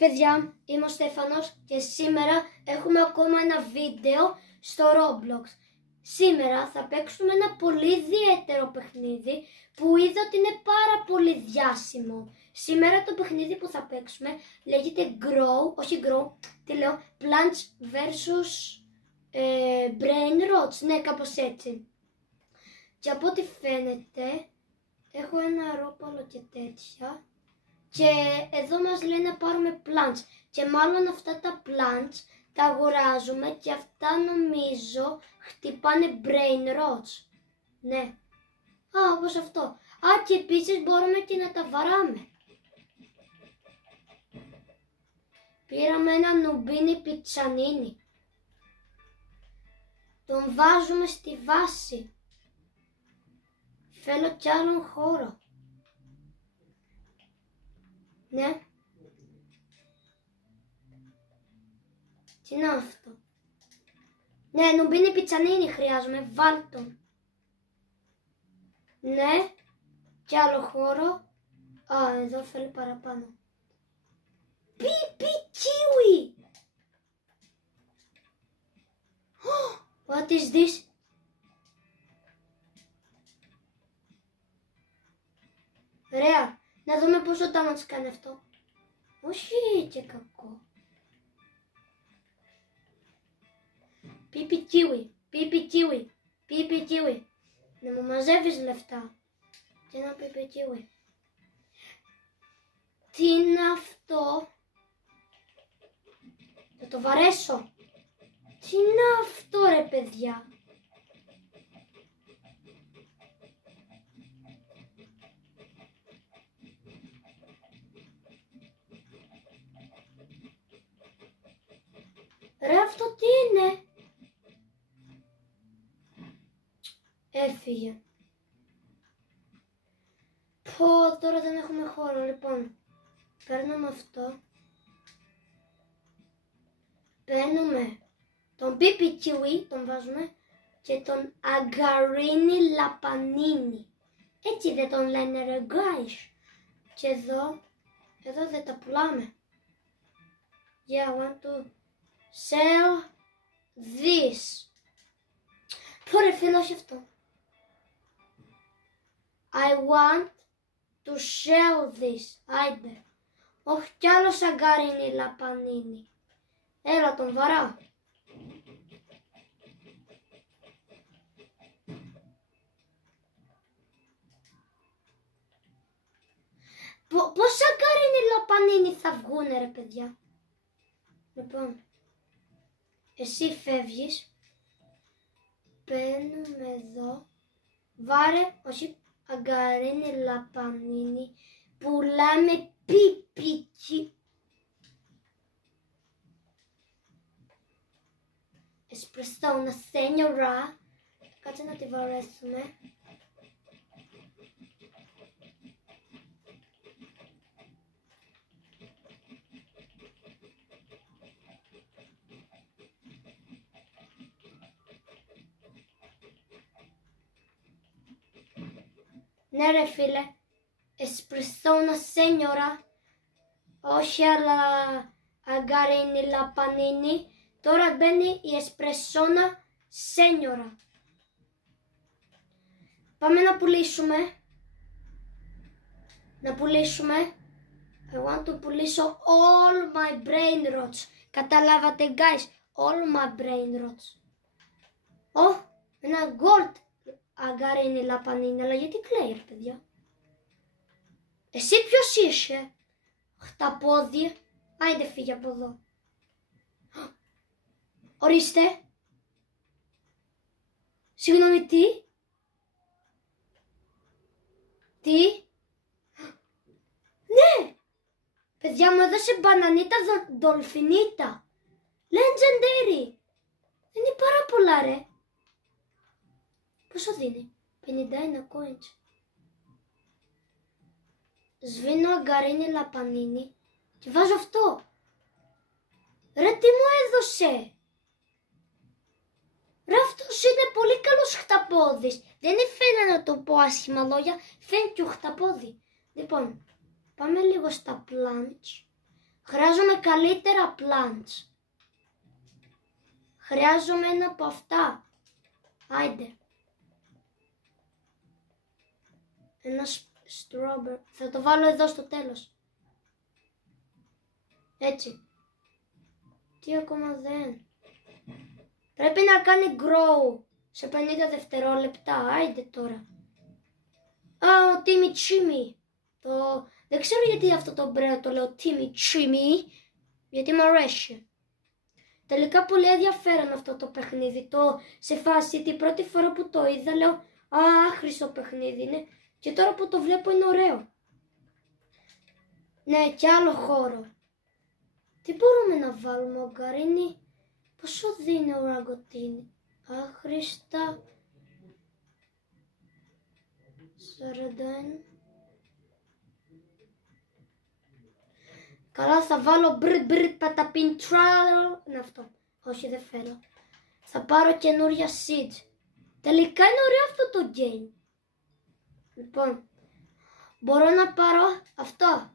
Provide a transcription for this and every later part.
Παιδιά, είμαι ο Στέφανος και σήμερα έχουμε ακόμα ένα βίντεο στο Roblox. Σήμερα θα παίξουμε ένα πολύ ιδιαίτερο παιχνίδι που είδα ότι είναι πάρα πολύ διάσημο. Σήμερα το παιχνίδι που θα παίξουμε λέγεται Plants vs Brain Rots, ναι, κάπως έτσι. Και από ό,τι φαίνεται έχω ένα ρόπαλο και τέτοια. Και εδώ μας λέει να πάρουμε plants και μάλλον αυτά τα plants τα αγοράζουμε και αυτά νομίζω χτυπάνε brain rots. Ναι. Όπως αυτό. Και επίσης μπορούμε και να τα βαράμε. Πήραμε ένα νουμπίνι πιτσανίνι. Τον βάζουμε στη βάση. Θέλω κι άλλον χώρο. Ναι. Τι είναι αυτό? Ναι, νουμπίνι πιτσανίνι χρειάζομαι. Βάλ' τον. Ναι. Κι άλλο χώρο. Εδώ θέλει παραπάνω. Πιπι κίουι. What is this? Ωραία. Να δούμε πόσο damage κάνει αυτό. Όχι και κακό. Πιπι κίουι, πιπι κίουι, πιπι κίουι. Να μου μαζεύεις λεφτά. Και ένα πιπι κίουι. Τι είναι αυτό? Θα το βαρέσω. Τι είναι αυτό ρε παιδιά? Ρε αυτό τι είναι? Έφυγε. Τώρα δεν έχουμε χώρο. Λοιπόν, παίρνουμε αυτό. Παίρνουμε τον πιπι κιουί, τον βάζουμε, και τον αγκαρίνι λαπανίνι. Έτσι δεν τον λένε ρε guys? Και εδώ δεν τα πουλάμε. Yeah, I want to sell this. Πόρε φίλο, όχι αυτό. I want to sell this. Άιντε. Όχι κι άλλο σαγκαρίνι λαπανίνι. Έλα τον βαράω. Πώς σαγκαρίνι λαπανίνι θα βγούνε ρε παιδιά? Λοιπόν, εσύ φεύγεις. Παίρνουμε εδώ. Βάρε, όχι αγκαρίνι λαπανίνι. Πουλάμε πιπικι. Εσπρεσόνα σένιωρα. Κάτσε να τη βαρέσουμε. Ναι ρε φίλε, εσπρεσόνα σένιωρα. Όχι αλλά αγκαρίνι λαπανίνι. Τώρα μπαίνει η εσπρεσόνα σένιωρα. Πάμε να πουλήσουμε. I want to πουλήσω all my brain rots. Καταλάβατε guys? All my brain rots. Ένα gold αγκαρίνι λαπανίνι. Αλλά γιατί κλαίει ρε παιδιά? Εσύ ποιος είσαι? Χταπόδι. Άιντε φύγε από εδώ. Ορίστε. Συγγνώμη, τι? Ναι. Παιδιά μου έδωσε μπανανίτα δολφινίτα. Legendary. Δεν είναι πάρα πολλά ρε. Πόσο δίνει? 51 coins. Σβήνω αγκαρίνι λαπανίνι και βάζω αυτό. Ρε τι μου έδωσε? Ρε αυτός είναι πολύ καλός χταπόδης. Δεν φαίνεται να το πω άσχημα λόγια. Thank you χταπόδι. Λοιπόν, πάμε λίγο στα plants. Χρειάζομαι καλύτερα plants. Χρειάζομαι ένα από αυτά. Άιντε. Ένα strawberry. Θα το βάλω εδώ στο τέλος. Έτσι. Τι ακόμα δεν. Πρέπει να κάνει grow σε 50 δευτερόλεπτα. Άιντε τώρα. Α, ο Timmy Chimmy. Δεν ξέρω γιατί αυτό το μπρέο το λέω Timmy Chimmy. Γιατί μου αρέσει. Τελικά πολύ ενδιαφέρον αυτό το παιχνίδι. Σε φάση την πρώτη φορά που το είδα λέω άχρηστο παιχνίδι είναι. Και τώρα που το βλέπω είναι ωραίο. Ναι, και άλλο χώρο. Τι μπορούμε να βάλουμε, ο Γκαρίνι? Πόσο δίνει ο Ραγκοτίνι? Άχρηστα. 41. Καλά, θα βάλω παταπίν trial. Είναι αυτό. Όχι, δεν θέλω. Θα πάρω καινούρια seeds. Τελικά είναι ωραίο αυτό το game. Λοιπόν, μπορώ να πάρω αυτό.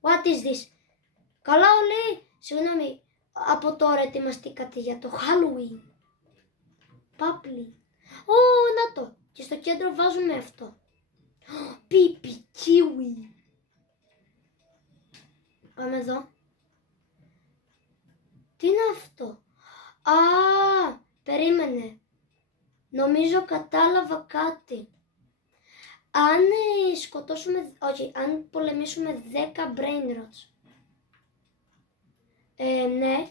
What is this? Καλά όλοι, συγγνώμη, από τώρα ετοιμαστήκατε για το Halloween. Πάπλι. Να το. Και στο κέντρο βάζουμε αυτό. Πίπι, kiwi. Πάμε εδώ. Τι είναι αυτό? Περίμενε. Νομίζω κατάλαβα κάτι. Αν αν πολεμήσουμε 10 brain rots. Ναι.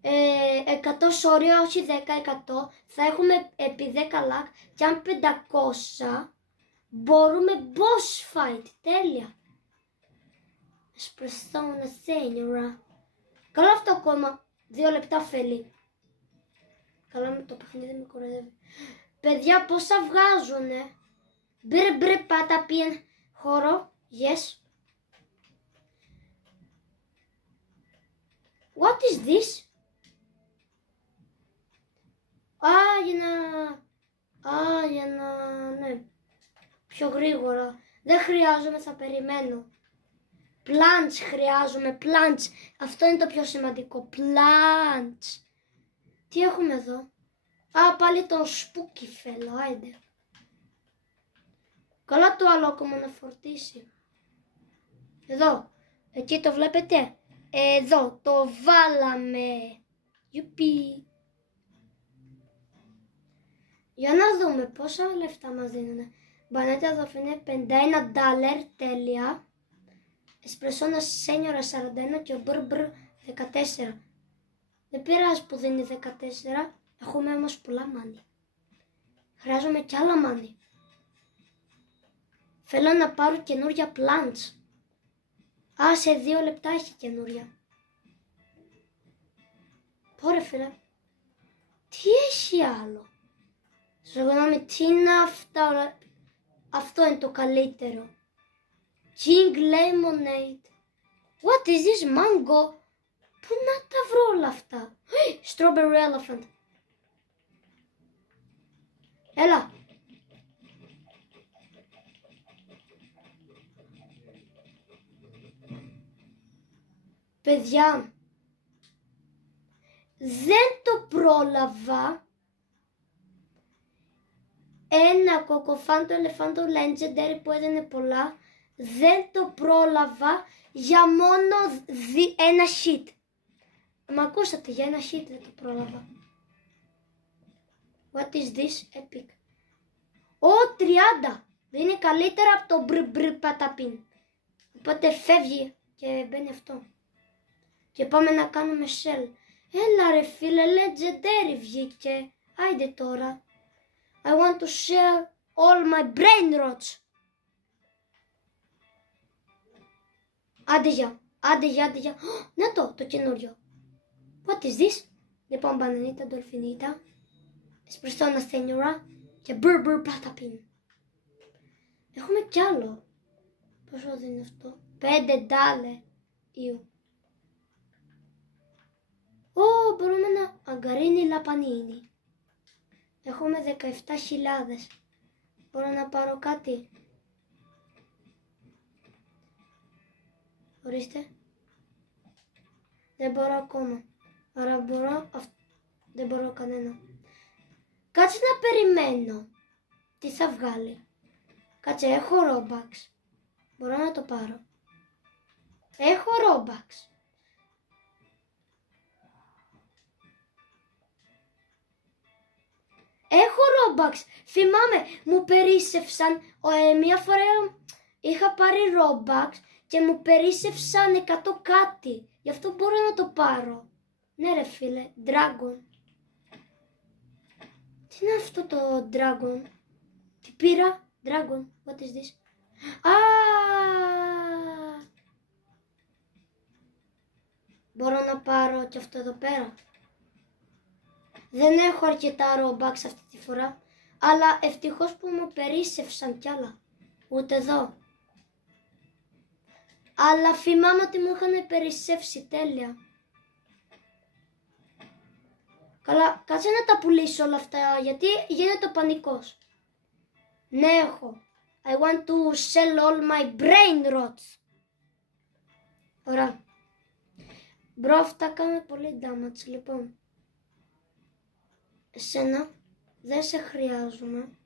100, sorry, όχι 10, 100. Θα έχουμε επί 10 luck. Και αν 500 μπορούμε boss fight. Τέλεια. Espresso una senora. Καλά αυτό ακόμα. 2 λεπτά φέλει. Καλά με το παιχνίδι με κοροϊδεύει. Παιδιά, πόσα βγάζουνε? Μπρε πάτα πιεν χώρο. Yes. What is this? Για να... ναι. Πιο γρήγορα. Δεν χρειάζομαι, θα περιμένω. Plants χρειάζομαι, plants. Αυτό είναι το πιο σημαντικό. Plants. Τι έχουμε εδώ? Πάλι τον spooky fellow, άιντε. Καλά το άλλο ακόμα να φορτίσει. Εδώ. Εκεί το βλέπετε. Εδώ. Το βάλαμε. Ιουπί. Για να δούμε πόσα λεφτά μας δίνουν. Μπανέτα εδώ είναι $51. Τέλεια. Εσπρεσόνα σένιορα 41 και ο μπρ 14. Δεν πειράζει που δίνει 14. Έχουμε όμως πολλά μάνι. Χρειάζομαι κι άλλα μάνι. Θέλω να πάρω καινούρια plants. Σε 2 λεπτά έχει καινούρια. Πόρε φίλε. Τι έχει άλλο? Συγγνώμη, τι είναι αυτά? Αυτό είναι το καλύτερο. King Lemonade. What is this? Mango. Πού να τα βρω όλα αυτά? Strawberry Elephant. Έλα. Παιδιά, δεν το πρόλαβα. Ένα κοκοφάντο ελεφάντο legendary που έδινε πολλά. Δεν το πρόλαβα για μόνο ένα hit. Μ' ακούσατε, για ένα hit δεν το πρόλαβα. What is this? Epic. 30! Δεν είναι καλύτερα από το μπρ παταπίν. Οπότε φεύγει και μπαίνει αυτό. Και πάμε να κάνουμε shell. Έλα ρε φίλε, legendary βγήκε. Άιντε τώρα. I want to share all my brain rots. Άντε για. Να το καινούριο. What is this? Λοιπόν, μπανανίτα, ντολφινίτα. Εσπρεσόνα σένιωρα και μπρ παταπίν. Έχουμε κι άλλο. Πόσο δίνει αυτό? $5. Ιου. Μπορούμε να... Αγκαρίνι λαπανίνι. Έχουμε 17.000. Μπορώ να πάρω κάτι? Ορίστε. Δεν μπορώ ακόμα. Άρα δεν μπορώ κανένα. Κάτσε να περιμένω. Τι θα βγάλει. Κάτσε, έχω Robux. Μπορώ να το πάρω. Έχω Robux. Έχω Robux. Θυμάμαι, μου περίσσευσαν. Μία φορά είχα πάρει Robux και μου περίσσευσαν 100 κάτι. Γι' αυτό μπορώ να το πάρω. Ναι ρε φίλε, Dragon. Τι είναι αυτό το Dragon? Τι πήρα? Dragon, what is this? Μπορώ να πάρω και αυτό εδώ πέρα. Δεν έχω αρκετά Robux αυτή τη φορά. Αλλά ευτυχώς που μου περίσσευσαν κι άλλα. Ούτε εδώ. Αλλά θυμάμαι ότι μου είχαν περισσεύσει τέλεια. Καλά, κάτσε να τα πουλήσω όλα αυτά, γιατί γίνεται ο πανικός. Ναι, έχω. I want to sell all my brain rots. Ωραία. Μπρο, αυτά κάνουν πολύ damage, λοιπόν. Εσένα δεν σε χρειάζομαι.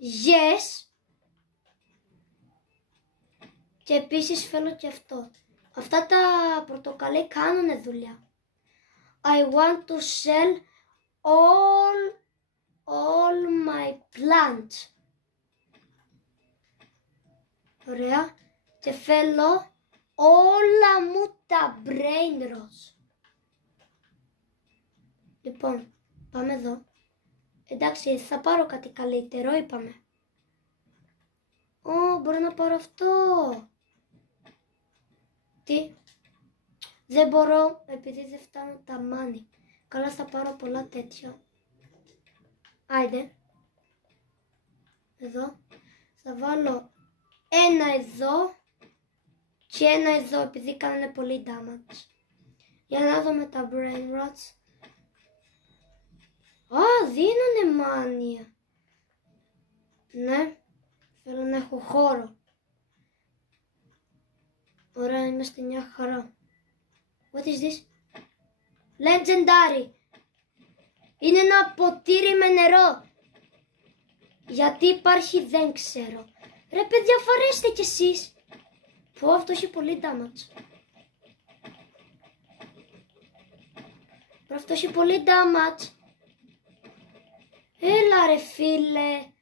Yes. Και επίσης θέλω και αυτό. Αυτά τα πορτοκαλί κάνουνε δουλειά. I want to sell all my plants. Ωραία. Και θέλω όλα μου τα brain rots. Λοιπόν, πάμε εδώ. Εντάξει, θα πάρω κάτι καλύτερο, είπαμε. Μπορώ να πάρω αυτό. Τι? Δεν μπορώ, επειδή δεν φτάνουν τα money. Καλά, θα πάρω πολλά τέτοια. Άιντε. Εδώ. Θα βάλω ένα εδώ και ένα εδώ, επειδή κάνουν πολύ damage. Για να δούμε τα brain rots. Δίνουνε money. Ναι. Θέλω να έχω χώρο. Ωραία, είμαστε μια χαρά. What is this? Legendary. Είναι ένα ποτήρι με νερό. Γιατί υπάρχει δεν ξέρω. Ρε παιδιά, φορέστε κι εσείς. Πω, αυτό έχει πολύ damage. Αυτό έχει πολύ damage. Έλα ρε φίλε.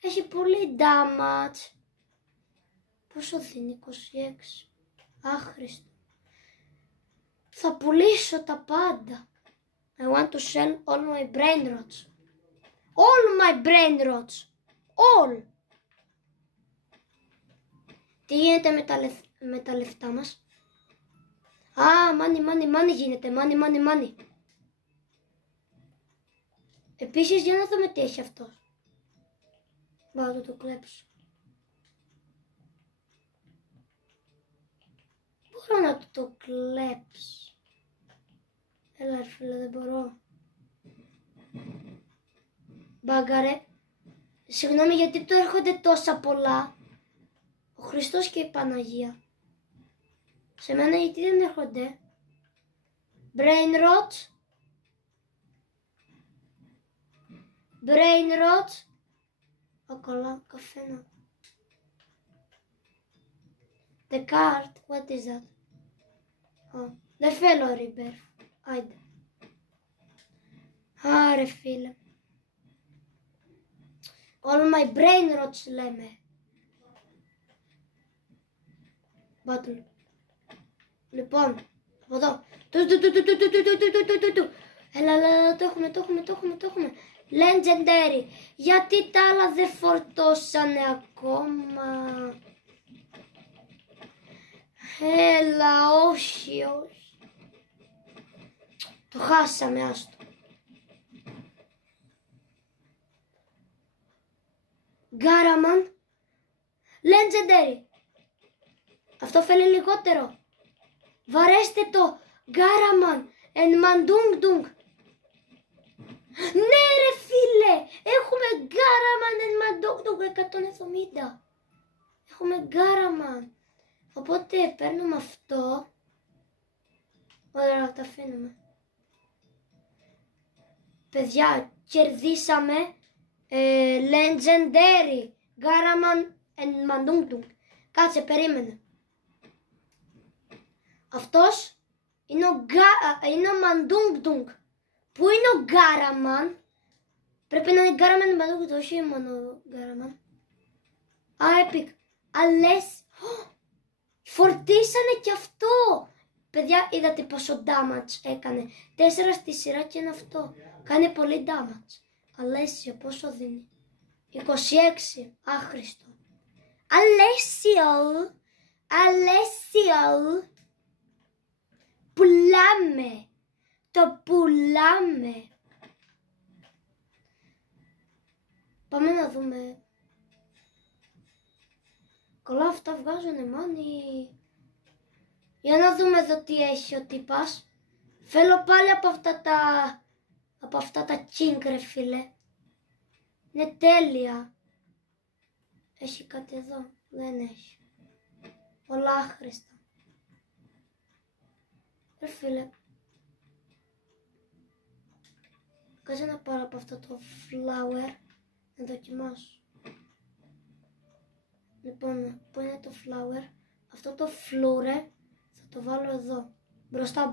Έχει πολύ damage. Πόσο δίνει? 26. Άχρηστο. Θα πουλήσω τα πάντα. I want to sell all my brain rots. All my brain rots. All. Τι γίνεται με τα λεφτά μας? Money γίνεται. Money. Επίσης, για να δούμε τι έχει αυτός. Μπορώ να το κλέψω. Μπορώ να το κλέψω. Έλα ρε φίλε, δεν μπορώ. Μπάγκαρε. Συγγνώμη, γιατί του έρχονται τόσα πολλά. Ο Χριστός και η Παναγία. Σε μένα γιατί δεν έρχονται? Brain rot. Brain rot. Καλά, καφένα. The card, what is that? Δεν θέλω rebirth. Άιντε. Άρε φίλε. All my brain rots λέμε. Battle. Λοιπόν, από εδώ. Έλα, το έχουμε. Legendary. Γιατί τα άλλα δεν φορτώσανε ακόμα? Έλα, όχι. Το χάσαμε, άστο. Γκάραμαν. Legendary. Αυτό θέλει λιγότερο. Βαρέστε το. Γκάραμαν. Εν μαντούγκ. Ναι ρε φίλε. Έχουμε γκάραμαν εν μαντούγκ 170. Έχουμε γκάραμαν. Οπότε παίρνουμε αυτό. Ωραία, τα αφήνουμε. Παιδιά, κερδίσαμε Legendary Garaman and Mandungdung. Κάτσε, περίμενε. Αυτός είναι ο Mandungdung. Πού είναι ο Garaman? Πρέπει να είναι Garaman and Mandungdung, όχι μόνο Garaman. Α, epic. Αλές. Φορτίσανε κι αυτό. Παιδιά, είδατε πόσο damage έκανε. 4 στη σειρά και είναι αυτό. Κάνει πολύ damage. Αλέσιο, πόσο δίνει? 26. Άχρηστο. Αλέσιο. Αλέσιο. Πουλάμε. Το πουλάμε. Πάμε να δούμε. Καλά, αυτά βγάζουνε μάνι. Για να δούμε εδώ τι έχει ο τύπας. Θέλω πάλι από αυτά τα king, ρε φίλε. Είναι τέλεια. Έχει κάτι εδώ? Δεν έχει. Πολλά άχρηστα. Ρε φίλε. Κάτσε να πάρω από αυτό το flower. Να δοκιμάσω. Λοιπόν, πού είναι το flower? Αυτό το φλούρε θα το βάλω εδώ. Μπροστά.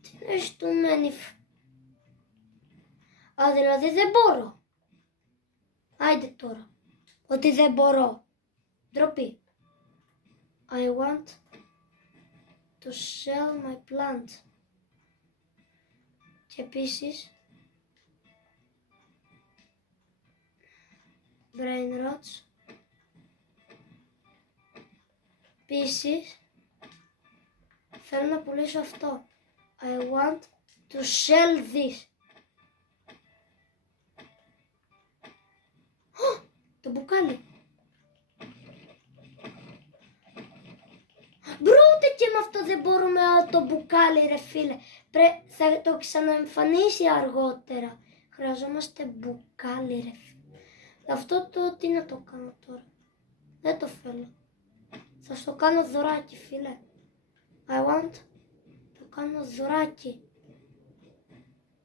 Τι είναι στουμένη? Α, δηλαδή δεν μπορώ. Άιντε τώρα. Ότι δεν μπορώ. Ντροπή. I want to sell my plant. Και επίσης brain rots. Επίσης θέλω να πουλήσω αυτό. I want to sell this. Το μπουκάλι. Μπρούτε, και με αυτό δεν μπορούμε το μπουκάλι, ρε φίλε. Θα το ξαναεμφανίσει αργότερα. Χρειαζόμαστε μπουκάλι, ρε φίλε. Αυτό το τι να το κάνω τώρα? Δεν το θέλω. Θα στο κάνω δωράκι, φίλε. I want. Το κάνω δωράκι.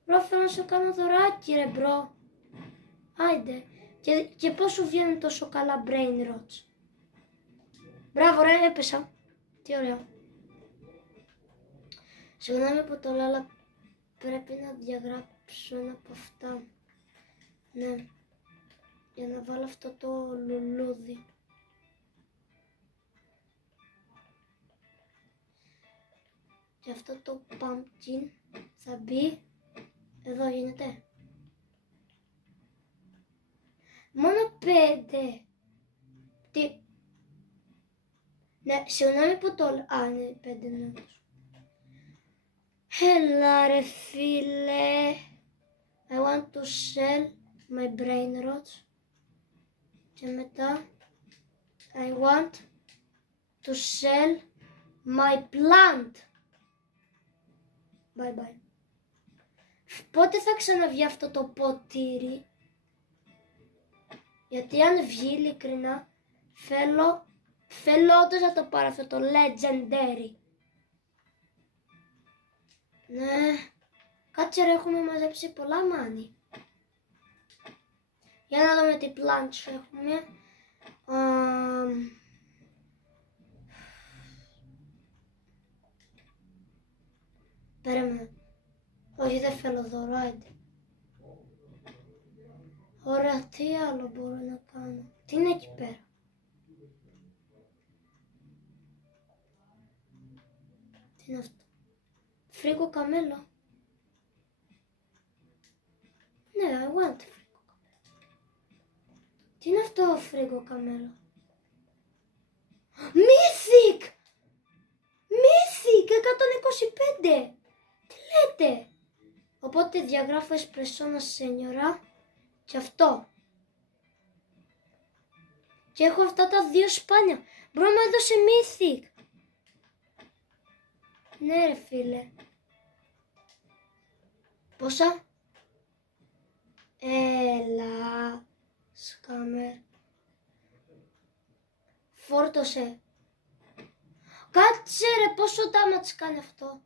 Μπρο, θέλω να σου κάνω δωράκι, ρε μπρο. Άιντε. Και πώς σου βγαίνουν τόσο καλά brain rots? Μπράβο, ρε, έπεσα. Τι ωραία. Συγγνώμη που το λέω, αλλά πρέπει να διαγράψω ένα από αυτά. Ναι. Για να βάλω αυτό το λουλούδι. Και αυτό το pumpkin θα μπει εδώ, γίνεται. Μόνο 5. Τι? Ναι, συγγνώμη που το λέω. Α, είναι 5 νόμους. Έλα ρε φίλε. I want to sell my brain rots. Και μετά I want to sell my plant. Bye bye. Πότε θα ξαναβγεί αυτό το ποτήρι? Γιατί αν βγει, ειλικρινά θέλω όντως να το πάρω αυτό το legendary. Ναι. Κάτσε ρε, έχουμε μαζέψει πολλά money. Για να δούμε τι plants έχουμε. Περίμενε. Όχι, δεν θέλω δώρο, άιντε. Ωραία, τι άλλο μπορώ να κάνω? Τι είναι εκεί πέρα? Τι είναι αυτό? Φρίκο καμέλο. Ναι, I want φρίκο καμέλο. Τι είναι αυτό φρίκο καμέλο? Mythic! Mythic 125! Τι λέτε? Οπότε διαγράφω εσπρεσόνα σένιωρα και αυτό. Και έχω αυτά τα 2 σπάνια. Μπορώ να έδωσε Mythic. Ναι ρε φίλε. Πόσα? Έλα. Σκάμερ. Φόρτωσε. Κάτσε ρε, πόσο damage κάνει αυτό.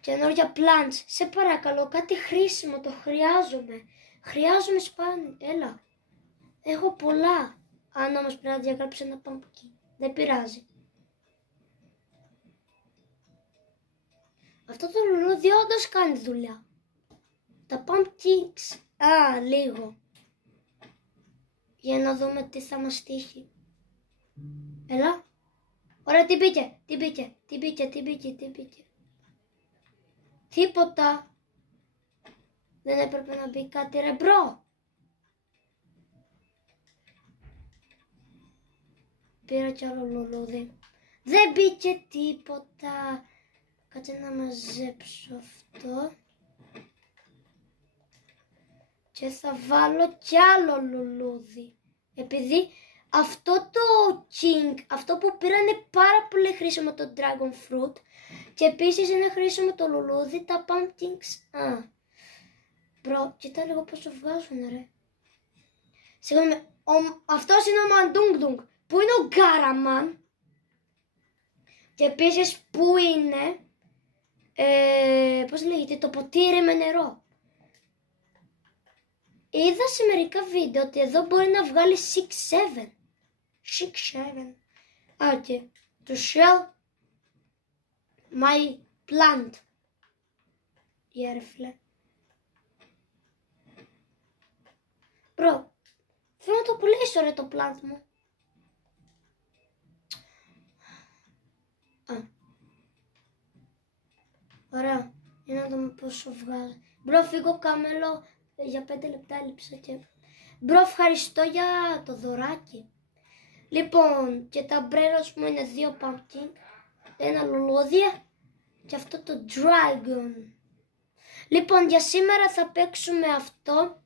Καινούργια plants. Σε παρακαλώ, κάτι χρήσιμο, το χρειάζομαι. Χρειάζομαι σπάνι, έλα. Έχω πολλά. Αν όμως πρέπει να διαγράψω ένα pumpkin. Δεν πειράζει. Αυτό το λουλούδι όντως κάνει δουλειά. Τα pumpkins. Λίγο. Για να δούμε τι θα μας τύχει. Έλα. Ωραία, τι μπήκε. Τίποτα. Δεν έπρεπε να μπει κάτι ρε μπρο. Πήρα κι άλλο λουλούδι. Δεν μπήκε τίποτα. Κάτσε να μαζέψω αυτό. Και θα βάλω κι άλλο λουλούδι. Επειδή αυτό το king, αυτό που πήρα είναι πάρα πολύ χρήσιμο το dragon fruit. Και επίσης είναι χρήσιμο το λουλούδι, τα pumpkins. Μπρο, κοίτα λίγο πόσο βγάζουν ρε. Συγγνώμη, αυτός είναι ο Μαντούγκντουγκ. Πού είναι ο Γκάραμαν. Και επίσης πού είναι, πώς λέγεται, το ποτήρι με νερό. Είδα σε μερικά βίντεο ότι εδώ μπορεί να βγάλει 6-7. Και to shell my plant. Ρε φίλε. Μπρο, θέλω να το πουλήσω ρε το plant μου. Ωραία, για να δούμε πόσο βγάζει. Μπρο, φύγω κάμελο, για 5 λεπτά έλειψα και... Μπρο, ευχαριστώ για το δωράκι. Λοιπόν, και τα μπρέλος μου είναι 2 pumpkin, ένα λουλούδι και αυτό το dragon. Λοιπόν, για σήμερα θα παίξουμε αυτό.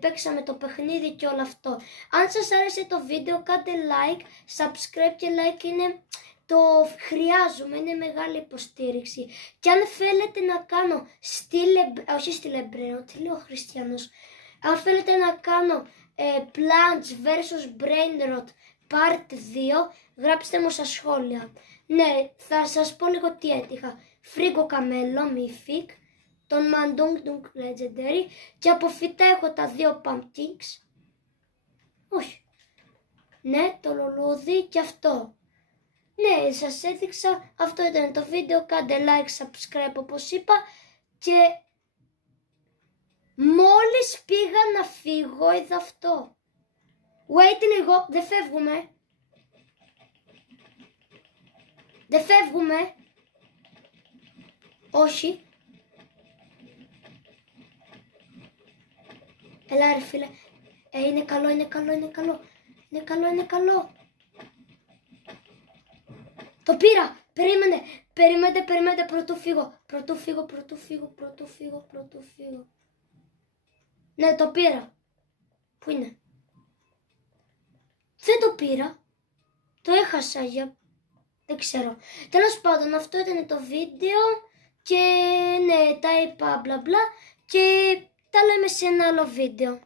Παίξαμε το παιχνίδι και όλο αυτό. Αν σας άρεσε το βίντεο, κάντε like, subscribe και like το χρειάζομαι, είναι μεγάλη υποστήριξη. Και αν θέλετε να κάνω τι λέω Χριστιανός, αν θέλετε να κάνω Plants vs Brain Rot Part 2, γράψτε μου στα σχόλια. Ναι, θα σας πω λίγο τι έτυχα. Φρίγκο καμέλο, Mythic, τον Μαντούγκντουγκ Legendary και από φυτά έχω τα 2 pumpkins. Όχι. Ναι, το λουλούδι και αυτό. Ναι, σας έδειξα, αυτό ήταν το βίντεο, κάντε like, subscribe όπως είπα και μόλις πήγα να φύγω είδα αυτό. Wait λίγο, δεν φεύγουμε. Δεν φεύγουμε. Όχι. Έλα ρε φίλε. Είναι καλό, είναι καλό, είναι καλό. Είναι καλό, είναι καλό. Το πήρα. Περιμένετε, πρωτού φύγω. Ναι, το πήρα. Πού είναι? Δεν το πήρα. Το έχασα για... Δεν ξέρω. Τέλος πάντων, αυτό ήταν το βίντεο. Και ναι, τα είπα μπλα μπλα. Και τα λέμε σε ένα άλλο βίντεο.